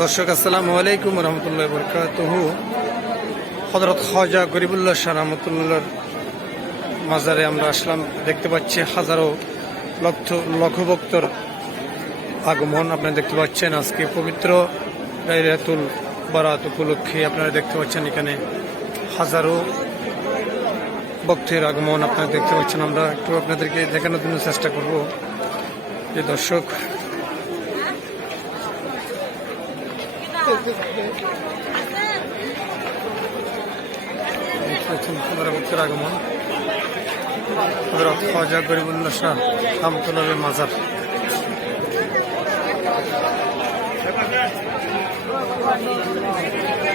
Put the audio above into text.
দর্শক, আসসালামু আলাইকুম রহমতুল্লাহ বরকাতহু। হজরত খাজা গরিবুল্লাহ শাহ রহমতুল্লাহর মাজারে আমরা আসলাম। দেখতে পাচ্ছি হাজারো লক্ষ লক্ষ ভক্তর আগমন। আপনারা দেখতে পাচ্ছেন আজকে পবিত্র বারাত উপলক্ষে আপনারা দেখতে পাচ্ছেন এখানে হাজারো ভক্তের আগমন আপনারা দেখতে পাচ্ছেন। আমরা একটু আপনাদেরকে দেখানোর জন্য চেষ্টা করব। যে দর্শক ভক্তের আগমন। খাজা গরিবুল্লাহ শাহ রহমতুল্লাহ মাজার।